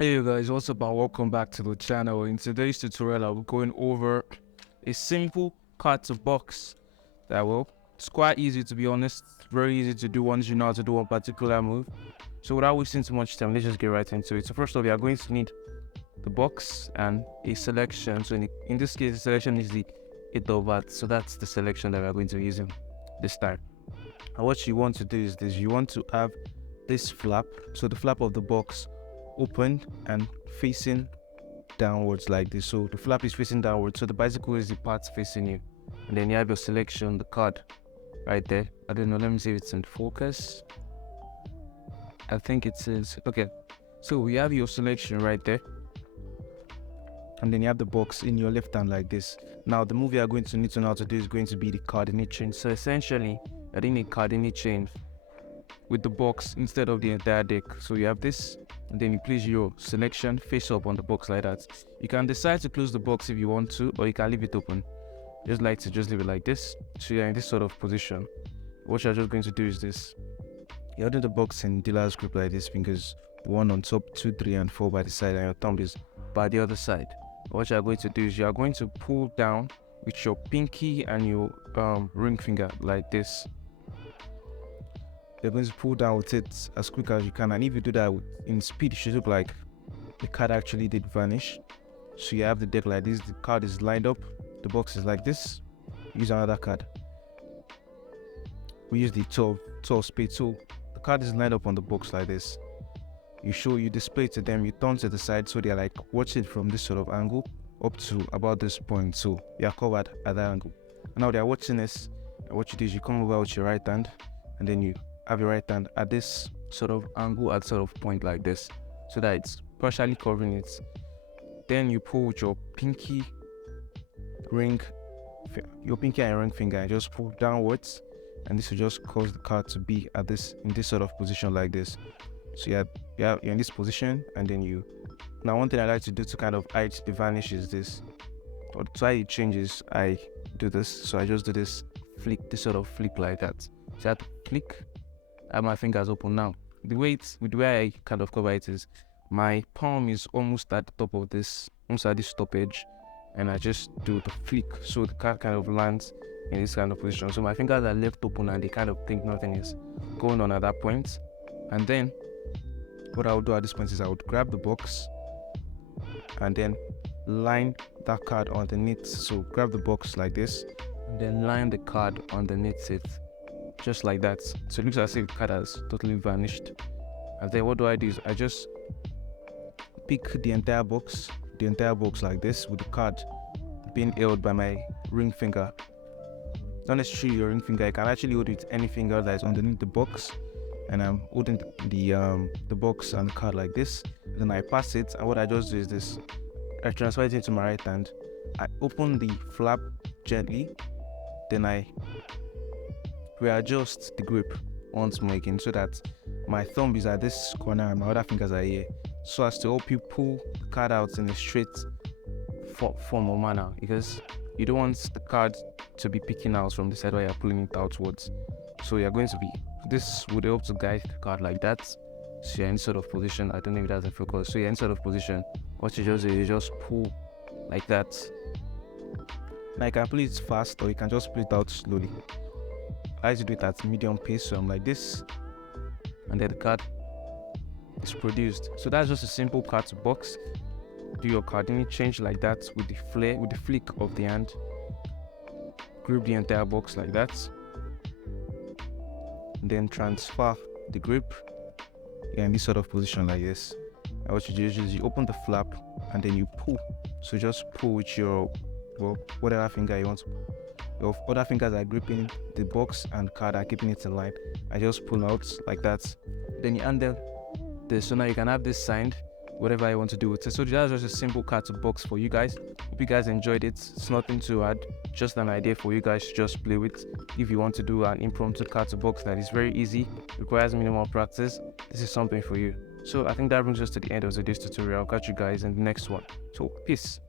Hey you guys, what's up and welcome back to the channel. In today's tutorial I'll be going over a simple card to box that it's quite easy, to be honest. Very easy to do once you know how to do one particular move. So without wasting too much time, let's just get right into it. So first off, you are going to need the box and a selection. So in this case, the selection is the 8 of hearts. So that's the selection that we are going to be using this time. And what you want to do is this: you want to have this flap, so the flap of the box open and facing downwards like this. So the flap is facing downwards, so the bicycle is the part facing you, and then you have your selection, the card right there. I don't know, let me see if it's in focus. I think it is. Okay, so we have your selection right there, and then you have the box in your left hand like this. Now the move you are going to need to know how to do is going to be the coordinate change. So essentially I did a coordinate change with the box instead of the entire deck. So you have this, and then you place your selection face up on the box like that. You can decide to close the box if you want to, or you can leave it open. Just like to just leave it like this. So you're in this sort of position. What you're just going to do is this: you're holding the box in dealer's grip like this, fingers 1 on top, 2, 3 and 4 by the side, and your thumb is by the other side. What you're going to do is you're going to pull down with your pinky and your ring finger like this. You're going to pull down with it as quick as you can, and if you do that in speed, it should look like the card actually did vanish. So you have the deck like this, the card is lined up, the box is like this. Use another card. We use the 12 spade, so the card is lined up on the box like this. You display it to them, you turn to the side, so they're like watching from this sort of angle up to about this point, so you're covered at that angle. And now they're watching this, and what you do is you come over with your right hand, and then you have your right hand at this sort of angle, at sort of point like this, so that it's partially covering it. Then you pull with your pinky and ring finger and just pull downwards, and this will just cause the card to be at this, in this sort of position like this. So you're in this position, and then now one thing I like to do to kind of hide the vanish is this, or to hide it changes, I do this. So I just do this flick, this sort of flick like that. So I have to click. I have my fingers open now. The way I kind of cover it is my palm is almost at the top of this, almost at this top edge, and I just do the flick, so the card kind of lands in this kind of position. So my fingers are left open and they kind of think nothing is going on at that point. And then what I would do at this point is I would grab the box and then line that card underneath. So grab the box like this and then line the card underneath it, just like that. So it looks as if the card has totally vanished. And then what do I do is I just pick the entire box like this, with the card being held by my ring finger. Not necessarily your ring finger, you can actually hold it with any finger that is underneath the box. And I'm holding the box and the card like this. Then I pass it, and what I just do is this: I transfer it into my right hand. I open the flap gently, then I readjust the grip once more again, so that my thumb is at this corner and my other fingers are here, so as to help you pull the card out in a straight form or manner, because you don't want the card to be picking out from the side while you're pulling it outwards. So you're going to be, this would help to guide the card like that. So you're in sort of position. I don't know if that's in focus. So you're in sort of position. What you just do is just pull like that. Now you can pull it fast, or you can just pull it out slowly. I like to do it at medium pace, so I'm like this, and then the card is produced. So that's just a simple card to box. Do your coordinate change like that with the flick of the hand. Grip the entire box like that, and then transfer the grip. You're in this sort of position like this. And what you do is you open the flap and then you pull. So just pull with your whatever finger you want to pull. Your other fingers are gripping the box and card are keeping it in line. I just pull out like that. Then you handle this, so now you can have this signed, whatever I want to do with it. So that's just a simple card to box for you guys. Hope you guys enjoyed it. It's nothing too hard, just an idea for you guys to just play with. If you want to do an impromptu card to box that is very easy, requires minimal practice, this is something for you. So I think that brings us to the end of today's tutorial. I'll catch you guys in the next one. So peace.